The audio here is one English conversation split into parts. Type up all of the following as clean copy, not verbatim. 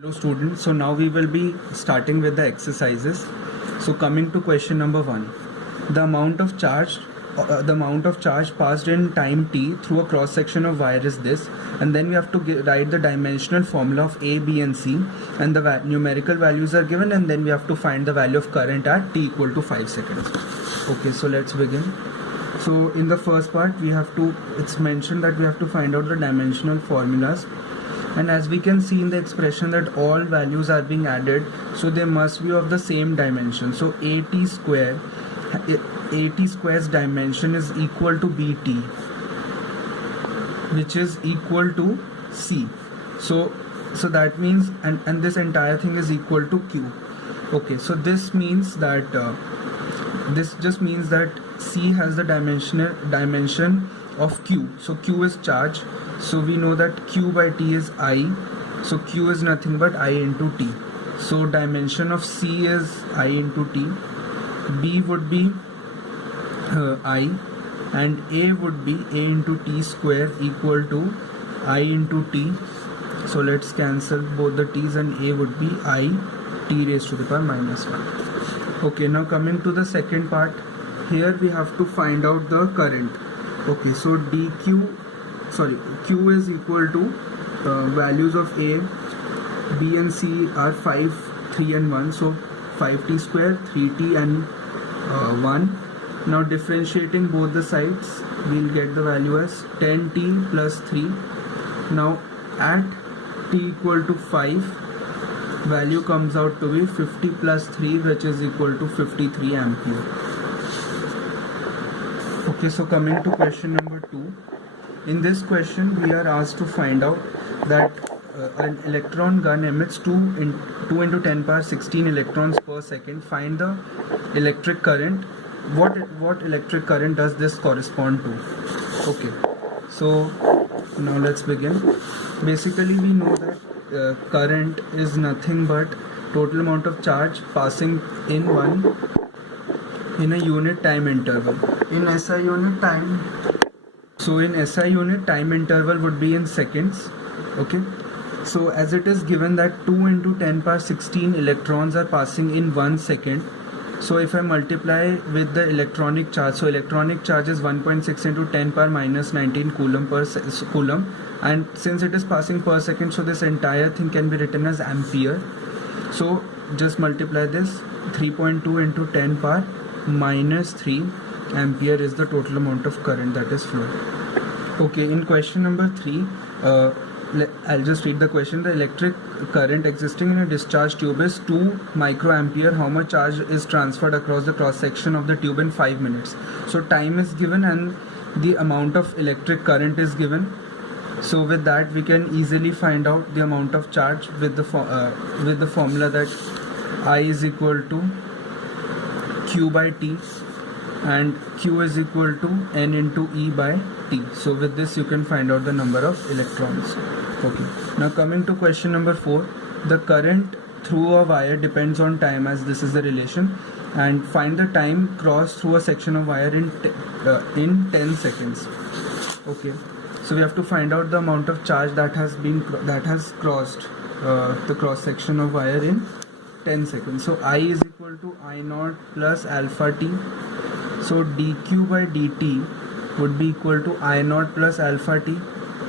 Hello students, so now we will be starting with the exercises. So coming to question number 1, the amount of charge passed in time t through a cross section of wire is this, and then we have to write the dimensional formula of A, B and C, and the numerical values are given, and then we have to find the value of current at t equal to 5 seconds. Okay, so let's begin. So in the first part it's mentioned that we have to find out the dimensional formulas. And as we can see in the expression that all values are being added, so they must be of the same dimension. So AT square's dimension is equal to BT, which is equal to C. So that means, and this entire thing is equal to Q. Okay, so this means that this just means that C has the dimension of Q. So Q is charge. So we know that Q by T is I. So Q is nothing but I into T. So dimension of C is I into T. B would be I, and A would be A into T square equal to I into T. So let's cancel both the T's, and A would be I T raised to the power minus 1. Okay, now coming to the second part. Here we have to find out the current. Okay, so Q is equal to values of A, B and C are 5, 3 and 1. So 5t square, 3t and 1. Now differentiating both the sides, we'll get the value as 10t plus 3. Now at t equal to 5, value comes out to be 50 plus 3, which is equal to 53 ampere. Okay, so coming to question number 2. In this question, we are asked to find out that an electron gun emits 2 into 10 power 16 electrons per second. Find the electric current. What electric current does this correspond to? Okay, so now let's begin. Basically, we know that current is nothing but total amount of charge passing in a unit time interval. In SI unit time. So in SI unit, time interval would be in seconds. Okay, so as it is given that 2 into 10 power 16 electrons are passing in 1 second. So if I multiply with the electronic charge, so electronic charge is 1.6 into 10 power minus 19 coulomb per coulomb, and since it is passing per second, so this entire thing can be written as ampere. So just multiply this, 3.2 into 10 power minus 3 ampere is the total amount of current that is flowing. Okay, in question number 3, I'll just read the question. The electric current existing in a discharge tube is 2 microampere. How much charge is transferred across the cross section of the tube in 5 minutes? So time is given and the amount of electric current is given. So with that, we can easily find out the amount of charge with the formula that I is equal to Q by T, and Q is equal to N into E by T. So with this you can find out the number of electrons. Okay, now coming to question number 4. The current through a wire depends on time, as this is the relation, and find the time crossed through a section of wire in 10 seconds. Okay, so we have to find out the amount of charge that has crossed the cross section of wire in 10 seconds. So I is equal to I naught plus alpha t. So dq by dt would be equal to I naught plus alpha t.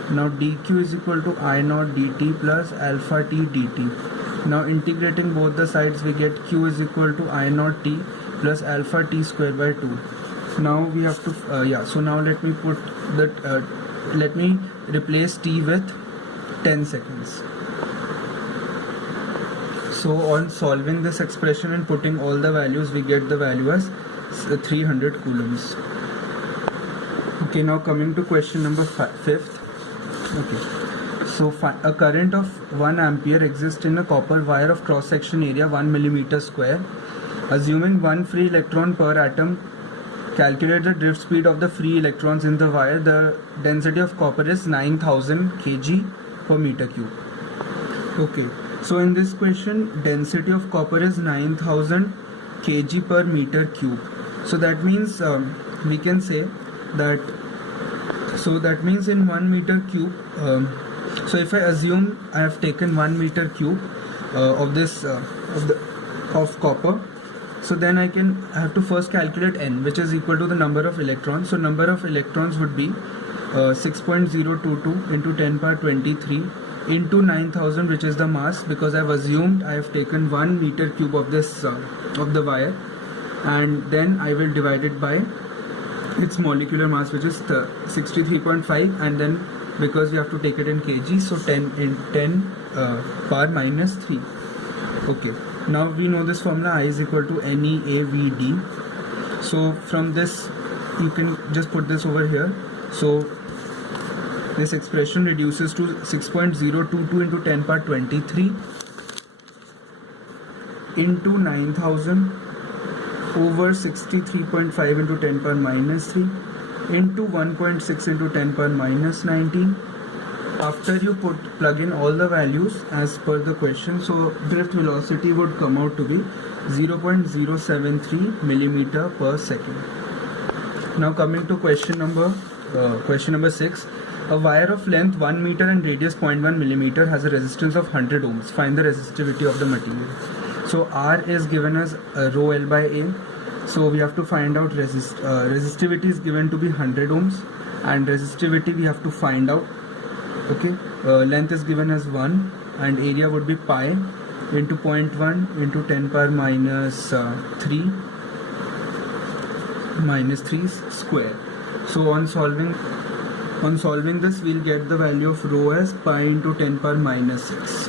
Now dq is equal to I naught dt plus alpha t dt. Now integrating both the sides, we get q is equal to I naught t plus alpha t square by 2. Now we have to so now let me put that let me replace t with 10 seconds. So on solving this expression and putting all the values, we get the value as 300 coulombs. Okay, now coming to question number 5th. Okay, so a current of 1 ampere exists in a copper wire of cross section area 1 millimeter square. Assuming 1 free electron per atom, calculate the drift speed of the free electrons in the wire. The density of copper is 9000 kg per meter cube. Okay, so in this question, density of copper is 9000 kg per meter cube. So that means we can say that, so that means in 1 meter cube, so if I assume I have taken 1 meter cube, of copper. So then I have to first calculate n, which is equal to the number of electrons. So number of electrons would be 6.022 into 10 power 23 into 9000, which is the mass, because I've assumed I have taken 1 meter cube of this of the wire, and then I will divide it by its molecular mass, which is 63.5, and then because we have to take it in kg, so 10 power minus 3. Okay, now we know this formula, I is equal to NeAVD. So from this you can just put this over here. So this expression reduces to 6.022 into 10 power 23 into 9000 over 63.5 into 10 power minus 3 into 1.6 into 10 power minus 19. After you plug in all the values as per the question, so drift velocity would come out to be 0.073 millimeter per second. Now coming to question number 6. A wire of length 1 meter and radius 0.1 millimeter has a resistance of 100 ohms. Find the resistivity of the material. So R is given as rho L by A. So we have to find out resistivity is given to be 100 ohms, and resistivity we have to find out. Okay, length is given as 1, and area would be pi into 0.1 into 10 power minus 3 square. So on solving this, we'll get the value of rho as pi into 10 power minus 6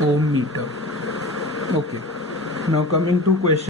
ohm meter. Okay, now coming to question